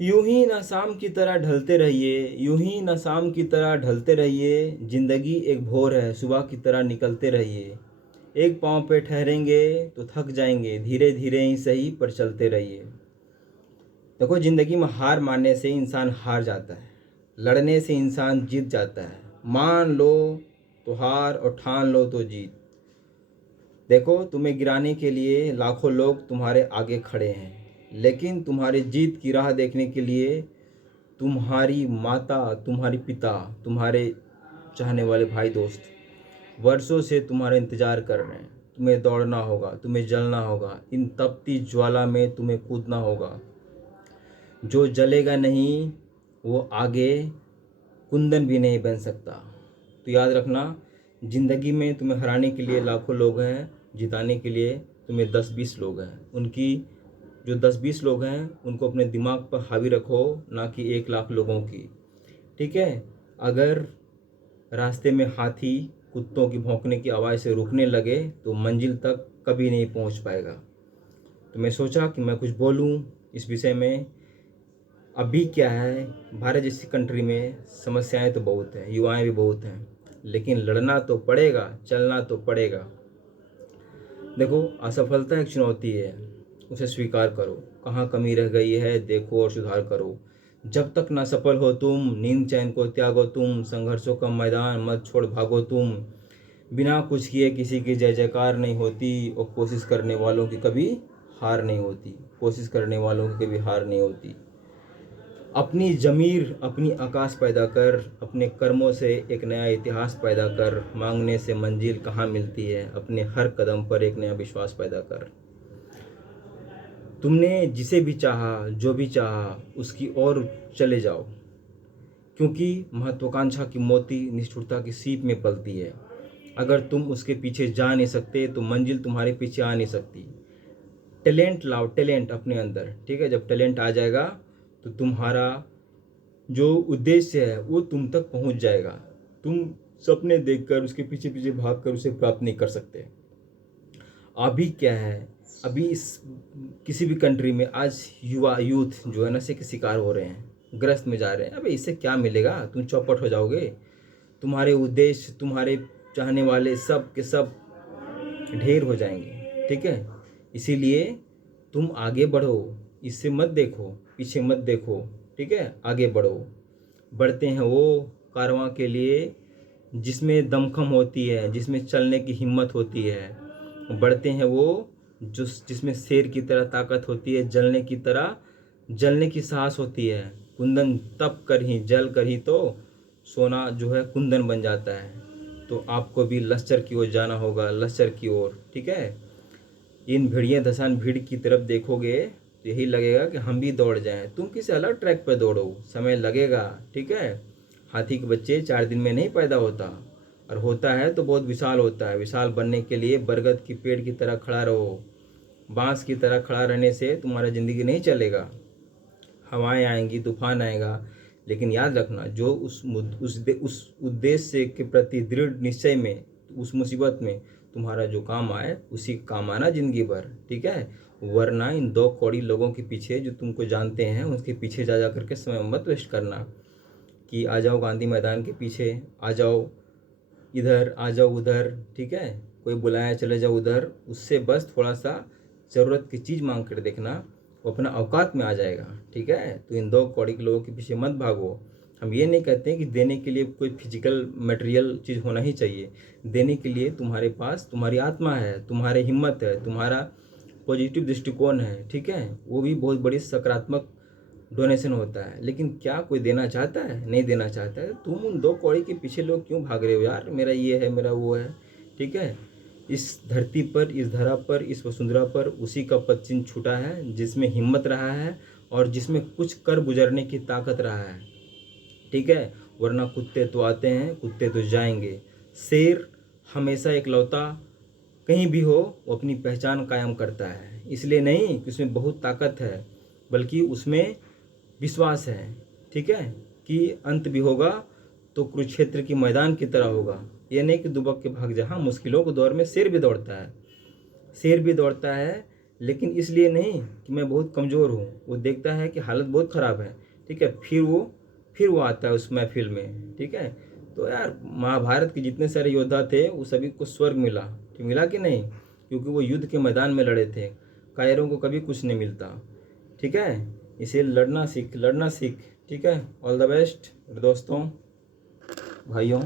यूं ही ना शाम की तरह ढलते रहिए, यूं ही ना शाम की तरह ढलते रहिए, ज़िंदगी एक भोर है सुबह की तरह निकलते रहिए। एक पाँव पे ठहरेंगे तो थक जाएंगे, धीरे धीरे ही सही पर चलते रहिए। देखो, ज़िंदगी में हार मानने से इंसान हार जाता है, लड़ने से इंसान जीत जाता है। मान लो तो हार और ठान लो तो जीत। देखो, तुम्हें गिराने के लिए लाखों लोग तुम्हारे आगे खड़े हैं, लेकिन तुम्हारी जीत की राह देखने के लिए तुम्हारी माता, तुम्हारी पिता, तुम्हारे चाहने वाले भाई दोस्त वर्षों से तुम्हारा इंतज़ार कर रहे हैं। तुम्हें दौड़ना होगा, तुम्हें जलना होगा, इन तपती ज्वाला में तुम्हें कूदना होगा। जो जलेगा नहीं वो आगे कुंदन भी नहीं बन सकता। तो याद रखना, ज़िंदगी में तुम्हें हराने के लिए लाखों लोग हैं, जिताने के लिए तुम्हें 10-20 लोग हैं। उनकी जो 10-20 लोग हैं उनको अपने दिमाग पर हावी रखो, ना कि 1 लाख लोगों की। ठीक है। अगर रास्ते में हाथी कुत्तों की भौंकने की आवाज़ से रुकने लगे तो मंजिल तक कभी नहीं पहुंच पाएगा। तो मैं सोचा कि मैं कुछ बोलूं इस विषय में। अभी क्या है, भारत जैसी कंट्री में समस्याएं तो बहुत हैं, युवाएं भी बहुत हैं, लेकिन लड़ना तो पड़ेगा, चलना तो पड़ेगा। देखो, असफलता एक चुनौती है, उसे स्वीकार करो। कहाँ कमी रह गई है देखो और सुधार करो। जब तक ना सफल हो तुम, नींद चैन को त्यागो तुम, संघर्षों का मैदान मत छोड़ भागो तुम। बिना कुछ किए किसी की जय जयकार नहीं होती, और कोशिश करने वालों की कभी हार नहीं होती। कोशिश करने वालों की कभी हार नहीं होती। अपनी ज़मीर, अपनी आकाश पैदा कर, अपने कर्मों से एक नया इतिहास पैदा कर। मांगने से मंजिल कहाँ मिलती है, अपने हर कदम पर एक नया विश्वास पैदा कर। तुमने जिसे भी चाहा, जो भी चाहा, उसकी ओर चले जाओ, क्योंकि महत्वाकांक्षा की मोती निष्ठुरता की सीप में पलती है। अगर तुम उसके पीछे जा नहीं सकते तो मंजिल तुम्हारे पीछे आ नहीं सकती। टैलेंट लाओ, टैलेंट अपने अंदर। ठीक है, जब टैलेंट आ जाएगा तो तुम्हारा जो उद्देश्य है वो तुम तक पहुंच जाएगा। तुम सपने देखकर उसके पीछे पीछे भागकर उसे प्राप्त नहीं कर सकते। अभी क्या है, अभी इस किसी भी कंट्री में आज युवा यूथ जो है नशे के शिकार हो रहे हैं, ग्रस्त में जा रहे हैं। अबे इससे क्या मिलेगा, तुम चौपट हो जाओगे। तुम्हारे उद्देश्य, तुम्हारे चाहने वाले सब के सब ढेर हो जाएंगे। ठीक है, इसीलिए तुम आगे बढ़ो, इससे मत देखो, पीछे मत देखो। ठीक है, आगे बढ़ो। बढ़ते हैं वो कारवां के लिए जिसमें दमखम होती है, जिसमें चलने की हिम्मत होती है। बढ़ते हैं वो जिसमें शेर की तरह ताकत होती है, जलने की तरह जलने की साहस होती है। कुंदन तप कर ही, जल कर ही तो सोना जो है कुंदन बन जाता है। तो आपको भी लश्कर की ओर जाना होगा, लश्कर की ओर। ठीक है, इन भिड़िया धसान भीड़ की तरफ देखोगे तो यही लगेगा कि हम भी दौड़ जाएं। तुम किसी अलग ट्रैक पर दौड़ो, समय लगेगा। ठीक है, हाथी के बच्चे 4 दिन में नहीं पैदा होता, और होता है तो बहुत विशाल होता है। विशाल बनने के लिए बरगद की पेड़ की तरह खड़ा रहो। बांस की तरह खड़ा रहने से तुम्हारा ज़िंदगी नहीं चलेगा। हवाएं आएंगी, तूफान आएगा, लेकिन याद रखना, जो उस उद्देश्य के प्रति दृढ़ निश्चय में, उस मुसीबत में तुम्हारा जो काम आए उसी काम आना जिंदगी भर। ठीक है, वरना इन 2 कौड़ी लोगों के पीछे जो तुमको जानते हैं उसके पीछे जा जा करके समय मत वेस्ट करना कि आ जाओ गांधी मैदान के पीछे, आ जाओ इधर, आ जाओ उधर। ठीक है, कोई बुलाया चले जाओ उधर। उससे बस थोड़ा सा ज़रूरत की चीज़ मांग कर देखना, वो अपना औकात में आ जाएगा। ठीक है, तो इन 2 कौड़ी के लोगों के पीछे मत भागो। हम ये नहीं कहते कि देने के लिए कोई फिजिकल मटेरियल चीज़ होना ही चाहिए। देने के लिए तुम्हारे पास तुम्हारी आत्मा है, तुम्हारी हिम्मत है, तुम्हारा पॉजिटिव दृष्टिकोण है। ठीक है, वो भी बहुत बड़ी सकारात्मक डोनेशन होता है। लेकिन क्या कोई देना चाहता है? नहीं देना चाहता है। तुम उन 2 कौड़ी के पीछे लोग क्यों भाग रहे हो यार, मेरा ये है, मेरा वो है। ठीक है, इस धरती पर, इस धरा पर, इस वसुंधरा पर उसी का पदचिन्ह छूटा है जिसमें हिम्मत रहा है और जिसमें कुछ कर गुजरने की ताकत रहा है। ठीक है, वरना कुत्ते तो आते हैं, कुत्ते तो जाएंगे। शेर हमेशा एकलौता कहीं भी हो वो अपनी पहचान कायम करता है, इसलिए नहीं कि उसमें बहुत ताकत है, बल्कि उसमें विश्वास है। ठीक है, कि अंत भी होगा तो कुरुक्षेत्र की मैदान की तरह होगा। ये नहीं कि दुबक के भाग जा। हाँ, मुश्किलों के दौर में शेर भी दौड़ता है, शेर भी दौड़ता है, लेकिन इसलिए नहीं कि मैं बहुत कमज़ोर हूँ। वो देखता है कि हालत बहुत ख़राब है, ठीक है, फिर वो आता है उस महफिल में, ठीक है। तो यार महाभारत के जितने सारे योद्धा थे वो सभी को स्वर्ग मिला, ठीक मिला कि नहीं, क्योंकि वो युद्ध के मैदान में लड़े थे। कायरों को कभी कुछ नहीं मिलता, ठीक है। इसे लड़ना सीख, ठीक है। ऑल द बेस्ट दोस्तों, भाइयों।